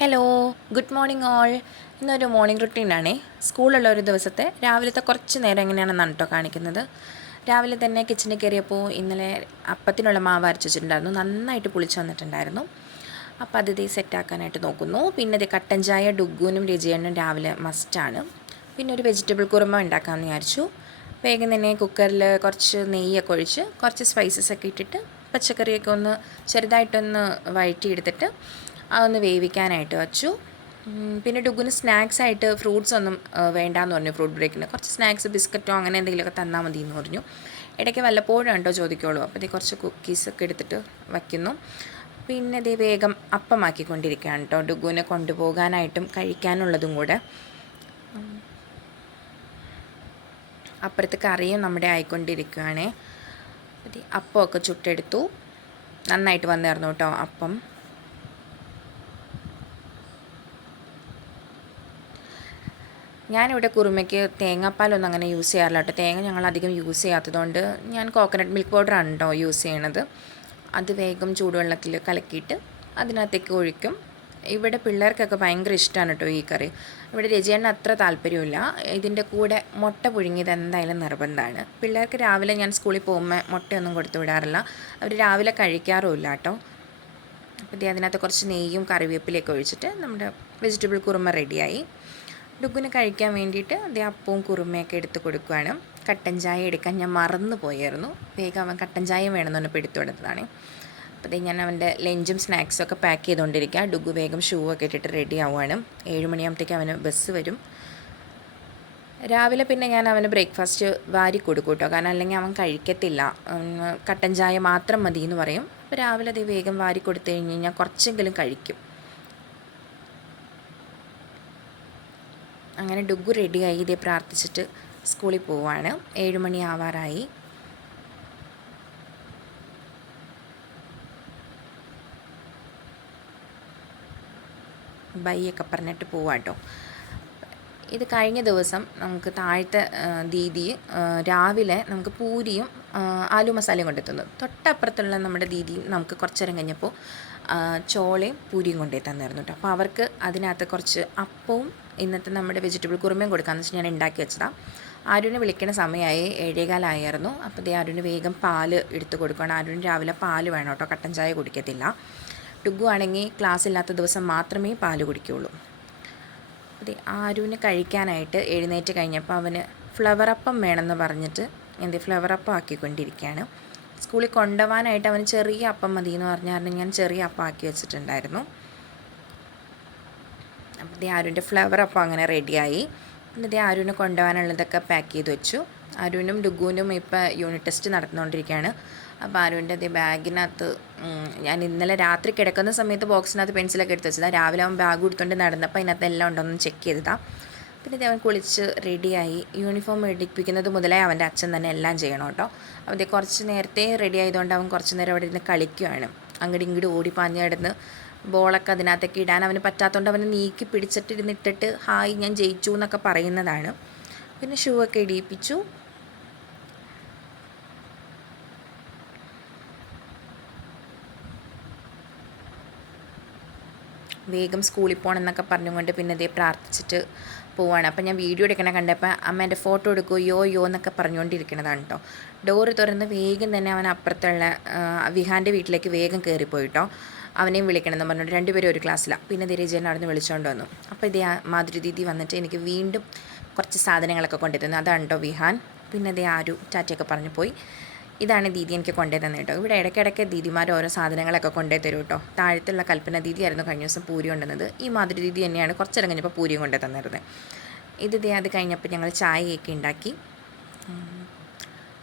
Hello good morning all ഇന്നൊരു morning റുട്ടീനാണേ സ്കൂളുള്ള ഒരു ദിവസത്തെ രാവിലത്തെ കുറച്ച് നേരം എങ്ങനെയാണെന്നാണ് കേട്ടോ കാണിക്കുന്നത്. രാവിലെ തന്നെ കിച്ചണിൽ കയറിയപ്പോൾ ഇന്നലെ അപ്പത്തിനുള്ള മാവ് അരച്ച് വെച്ചിട്ടുണ്ടായിരുന്നു നന്നായിട്ട് പുളിച്ച് വന്നിട്ടുണ്ടായിരുന്നു. അപ്പോൾ അത് ഇതേ സെറ്റാക്കാനായിട്ട് നോക്കുന്നു. പിന്നെ ഇത് കട്ടൻ ചായ ഡുഗുനും രജിയണ്ണും രാവിലെ മസ്റ്റാണ് പിന്നെ ഒരു വെജിറ്റബിൾ കുറുമ ഉണ്ടാക്കാമെന്ന് വിചാരിച്ചു. വേഗം തന്നെ കുക്കറിൽ കുറച്ച് നെയ്യൊക്കെ ഒഴിച്ച് കുറച്ച് സ്പൈസസ് ഒക്കെ ഇട്ടിട്ട് പച്ചക്കറിയൊക്കെ ഒന്ന് ചെറുതായിട്ടൊന്ന് വഴറ്റിയെടുത്തിട്ട് അതൊന്ന് വേവിക്കാനായിട്ട് വച്ചു. പിന്നെ ഡുഗുന് സ്നാക്സ് ആയിട്ട് ഫ്രൂട്ട്സ് ഒന്നും വേണ്ടാന്ന് പറഞ്ഞു ഫ്രൂട്ട് ബ്രേക്കിന് കുറച്ച് സ്നാക്സ് ബിസ്ക്കറ്റോ അങ്ങനെ എന്തെങ്കിലുമൊക്കെ തന്നാൽ മതി എന്ന് പറഞ്ഞു. ഇടയ്ക്ക് വല്ലപ്പോഴും ഉണ്ടോ ചോദിക്കുള്ളൂ. അപ്പോൾ ഇത് കുറച്ച് കുക്കീസൊക്കെ എടുത്തിട്ട് വയ്ക്കുന്നു. പിന്നെ ഇത് വേഗം അപ്പമാക്കിക്കൊണ്ടിരിക്കുകയാണ് കേട്ടോ. ഡുഗുവിനെ കൊണ്ടുപോകാനായിട്ടും കഴിക്കാനുള്ളതും കൂടെ. അപ്പുറത്ത് കറിയും നമ്മുടെ ആയിക്കൊണ്ടിരിക്കുകയാണ്. അപ്പമൊക്കെ ചുട്ടെടുത്തു. നന്നായിട്ട് വന്നായിരുന്നു കേട്ടോ അപ്പം. ഞാനിവിടെ കുറുമയ്ക്ക് തേങ്ങാപ്പാലൊന്നും അങ്ങനെ യൂസ് ചെയ്യാറില്ല കേട്ടോ. തേങ്ങ ഞങ്ങൾ അധികം യൂസ് ചെയ്യാത്തതുകൊണ്ട് ഞാൻ കോക്കനട്ട് മിൽക്ക് പൗഡറാണ് കേട്ടോ യൂസ് ചെയ്യണത്. അത് വേഗം ചൂടുവെള്ളത്തിൽ കലക്കിയിട്ട് അതിനകത്തേക്ക് ഒഴിക്കും. ഇവിടെ പിള്ളേർക്കൊക്കെ ഭയങ്കര ഇഷ്ടമാണ് കേട്ടോ ഈ കറി. ഇവിടെ രചിയേണ്ട അത്ര താല്പര്യമില്ല ഇതിന്റെ കൂടെ മുട്ട പുഴുങ്ങിയത് എന്തായാലും നിർബന്ധമാണ്. പിള്ളേർക്ക് രാവിലെ ഞാൻ സ്കൂളിൽ പോകുമ്പോൾ മുട്ടയൊന്നും കൊടുത്തു വിടാറില്ല. അവർ രാവിലെ കഴിക്കാറുമില്ല കേട്ടോ. അപ്പോൾ അതിനകത്ത് കുറച്ച് നെയ്യും കറിവേപ്പിലയൊക്കെ ഒഴിച്ചിട്ട് നമ്മുടെ വെജിറ്റബിൾ കുറുമ റെഡിയായി. ഡുഗുന് കഴിക്കാൻ വേണ്ടിയിട്ട് അതേ അപ്പവും കുറുമയൊക്കെ എടുത്ത് കൊടുക്കുകയാണ് കട്ടൻ ചായ എടുക്കാൻ ഞാൻ മറന്നു പോയായിരുന്നു. വേഗം അവൻ കട്ടൻ ചായ വേണമെന്ന് പറഞ്ഞപ്പോൾ എടുത്തു കൊടുത്തതാണ്. അപ്പോൾ ഞാൻ അവന്റെ ലഞ്ചും സ്നാക്സും ഒക്കെ പാക്ക് ചെയ്തുകൊണ്ടിരിക്കുക. ഡുഗു വേഗം ഷൂ ഒക്കെ ഇട്ടിട്ട് റെഡി ആവുകയാണ് ഏഴ് മണിയാകുമ്പോഴത്തേക്ക് അവന് ബസ് വരും. രാവിലെ പിന്നെ ഞാൻ അവന് ബ്രേക്ക്ഫാസ്റ്റ് വാരി കൊടുക്കും കേട്ടോ. കാരണം അല്ലെങ്കിൽ അവൻ കഴിക്കത്തില്ല. കട്ടൻ ചായ മാത്രം മതി എന്ന് പറയും. അപ്പോൾ രാവിലെ അത് വേഗം വാരി കൊടുത്തു കഴിഞ്ഞ് കഴിഞ്ഞാൽ കുറച്ചെങ്കിലും കഴിക്കും. അങ്ങനെ ഡുഗു റെഡിയായി. ഇതേ പ്രാർത്ഥിച്ചിട്ട് സ്കൂളിൽ പോവാണ്. ഏഴ് മണി ആവാറായി. ബൈ ഒക്കെ പറഞ്ഞിട്ട് പോവാട്ടോ. ഇത് കഴിഞ്ഞ ദിവസം നമുക്ക് താഴത്തെ ദീദി രാവിലെ നമുക്ക് പൂരിയും ആലു മസാലയും കൊണ്ടെത്തുന്നു. തൊട്ടപ്പുറത്തുള്ള നമ്മുടെ ദീദി നമുക്ക് കുറച്ചേരം കഴിഞ്ഞപ്പോൾ ചോളയും പൂരിയും കൊണ്ടേ തന്നിരുന്നു കേട്ടോ. അപ്പോൾ അവർക്ക് അതിനകത്ത് കുറച്ച് അപ്പവും ഇന്നത്തെ നമ്മുടെ വെജിറ്റബിൾ കുറുമയും കൊടുക്കാമെന്ന് വെച്ച് ഞാൻ ഉണ്ടാക്കി വെച്ചതാണ് ആരുവിനെ വിളിക്കുന്ന സമയമായി ഏഴേകാലായിരുന്നു. അപ്പോൾ ദേ ആരുവിന് വേഗം പാൽ എടുത്ത് കൊടുക്കണം ആരുവിന് രാവിലെ പാൽ വേണം കേട്ടോ. കട്ടൻ ചായ കുടിക്കത്തില്ല. ടുഗു ആണെങ്കിൽ ക്ലാസ് ഇല്ലാത്ത ദിവസം മാത്രമേ പാൽ കുടിക്കുകയുള്ളൂ. ആരുവിന് കഴിക്കാനായിട്ട് എഴുന്നേറ്റ് കഴിഞ്ഞപ്പോൾ അവന് ഫ്ലവർ അപ്പം വേണമെന്ന് പറഞ്ഞിട്ട് എന്ത് ഫ്ലവർ അപ്പം ആക്കിക്കൊണ്ടിരിക്കുകയാണ്. സ്കൂളിൽ കൊണ്ടുപോകാനായിട്ട് അവന് ചെറിയ അപ്പം മതി എന്ന് പറഞ്ഞാൽ ഞാൻ ചെറിയ അപ്പം ആക്കി വെച്ചിട്ടുണ്ടായിരുന്നു. അപ്പം ദേ ആരുവിന്റെ ഫ്ലവർ അപ്പം അങ്ങനെ റെഡിയായി. പിന്നെ ദേ ആരുവിനെ കൊണ്ടുപോകാനുള്ളതൊക്കെ പാക്ക് ചെയ്ത് വെച്ചു. ആരുവിനും ഡുഗുവിനും ഇപ്പോൾ യൂണിറ്റ് ടെസ്റ്റ് നടന്നുകൊണ്ടിരിക്കുകയാണ് അപ്പോൾ അരുവിന്റെ അതേ ബാഗിനകത്ത് ഞാൻ ഇന്നലെ രാത്രി കിടക്കുന്ന സമയത്ത് ബോക്സിനകത്ത് പെൻസിലൊക്കെ എടുത്ത് വെച്ചതാണ് രാവിലെ അവൻ ബാഗ് എടുത്തുകൊണ്ട് നടന്നപ്പോൾ അതിനകത്ത് എല്ലാം ഉണ്ടോയെന്ന് ചെക്ക് ചെയ്തതാണ് പിന്നെ അവൻ കുളിച്ച് റെഡിയായി യൂണിഫോം എടുപ്പിക്കുന്നത് മുതലേ അവന്റെ അച്ഛൻ തന്നെ എല്ലാം ചെയ്യണം കേട്ടോ. അവന്റെ കുറച്ച് നേരത്തെ റെഡി ആയതുകൊണ്ട് അവൻ കുറച്ച് നേരം അവിടെ ഇരുന്ന് കളിക്കുകയാണ് അങ്ങോട്ട് ഇങ്ങോട്ട് ഓടി പാഞ്ഞ് കിടന്ന് ബോളൊക്കെ അതിനകത്തേക്ക് ഇടാൻ അവന് പറ്റാത്തതുകൊണ്ട് അവനെ നീക്കി പിടിച്ചിട്ടിരുന്നിട്ടിട്ട് ഹായ് ഞാൻ ജയിച്ചു എന്നൊക്കെ പറയുന്നതാണ്. പിന്നെ ഷൂ ഒക്കെ ഇടിയിപ്പിച്ചു. വേഗം സ്കൂളിൽ പോകണം എന്നൊക്കെ പറഞ്ഞുകൊണ്ട് പിന്നെ ഇതേ പ്രാർത്ഥിച്ചിട്ട് പോവാണ്. അപ്പം ഞാൻ വീഡിയോ എടുക്കണ കണ്ടപ്പോൾ അമ്മ എന്റെ ഫോട്ടോ എടുക്കൂ യോ യോ എന്നൊക്കെ പറഞ്ഞുകൊണ്ടിരിക്കണതാണ് കേട്ടോ. ഡോറ് തുറന്ന് വേഗം തന്നെ അവൻ അപ്പുറത്തുള്ള വിഹാന്റെ വീട്ടിലേക്ക് വേഗം കയറിപ്പോയി കേട്ടോ അവനെയും വിളിക്കണമെന്ന് പറഞ്ഞുകൊണ്ട് രണ്ടുപേരും ഒരു ക്ലാസ്സിലാണ് പിന്നെ ദിരേജൻ അവിടെ നിന്ന് വിളിച്ചുകൊണ്ട് വന്നു. അപ്പോൾ ഇതേ മാധുരി ദീദി വന്നിട്ട് എനിക്ക് വീണ്ടും കുറച്ച് സാധനങ്ങളൊക്കെ കൊണ്ടുവരുന്നു അതാണ് കേട്ടോ വിഹാൻ. പിന്നെ അതേ ആരു ചാറ്റയൊക്കെ പറഞ്ഞു പോയി. ഇതാണ് ദീദി എനിക്ക് കൊണ്ടുവരുന്നത് കേട്ടോ. ഇവിടെ ഇടയ്ക്കിടയ്ക്ക് ദീദിമാർ ഓരോ സാധനങ്ങളൊക്കെ കൊണ്ടേ തരും കേട്ടോ. താഴത്തുള്ള കൽപ്പന ദീദി ആയിരുന്നു കഴിഞ്ഞ ദിവസം പൂരി കൊണ്ടുവന്നത്. ഈ മാധുരി ദീദി തന്നെയാണ് കുറച്ചിടം കഴിഞ്ഞപ്പോൾ പൂരിയും കൊണ്ടേ തന്നിരുന്നത്. ഇത് ദേ അത് കഴിഞ്ഞപ്പോൾ ഞങ്ങൾ ചായയൊക്കെ ഉണ്ടാക്കി.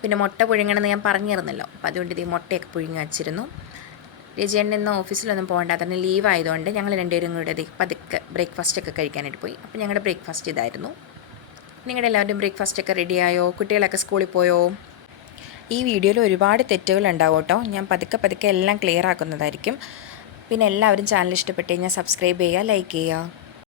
പിന്നെ മുട്ട പുഴുങ്ങണമെന്ന് ഞാൻ പറഞ്ഞിരുന്നല്ലോ. അപ്പോൾ അതുകൊണ്ട് ഇതേ മുട്ടയൊക്കെ പുഴുങ്ങി വച്ചിരുന്നു. രജയണ്ണൻ ഇന്ന് ഓഫീസിലൊന്നും പോകണ്ട. തന്നെ ലീവ് ആയതുകൊണ്ട് ഞങ്ങൾ രണ്ടുപേരും കൂടെ പതുക്കെ ബ്രേക്ക്ഫാസ്റ്റ് ഒക്കെ കഴിക്കാനായിട്ട് പോയി. അപ്പോൾ ഞങ്ങളുടെ ബ്രേക്ക്ഫാസ്റ്റ് ഇതായിരുന്നു. നിങ്ങളുടെ എല്ലാവരുടെയും ബ്രേക്ക്ഫാസ്റ്റ് ഒക്കെ റെഡിയായോ? കുട്ടികളൊക്കെ സ്കൂളിൽ പോയോ? ഈ വീഡിയോയിൽ ഒരുപാട് തെറ്റുകൾ ഉണ്ടാവും കേട്ടോ. ഞാൻ പതുക്കെ പതുക്കെ എല്ലാം ക്ലിയർ ആക്കുന്നതായിരിക്കും. പിന്നെ എല്ലാവരും ചാനൽ ഇഷ്ടപ്പെട്ട് കഴിഞ്ഞാൽ സബ്സ്ക്രൈബ് ചെയ്യുക ലൈക്ക് ചെയ്യുക.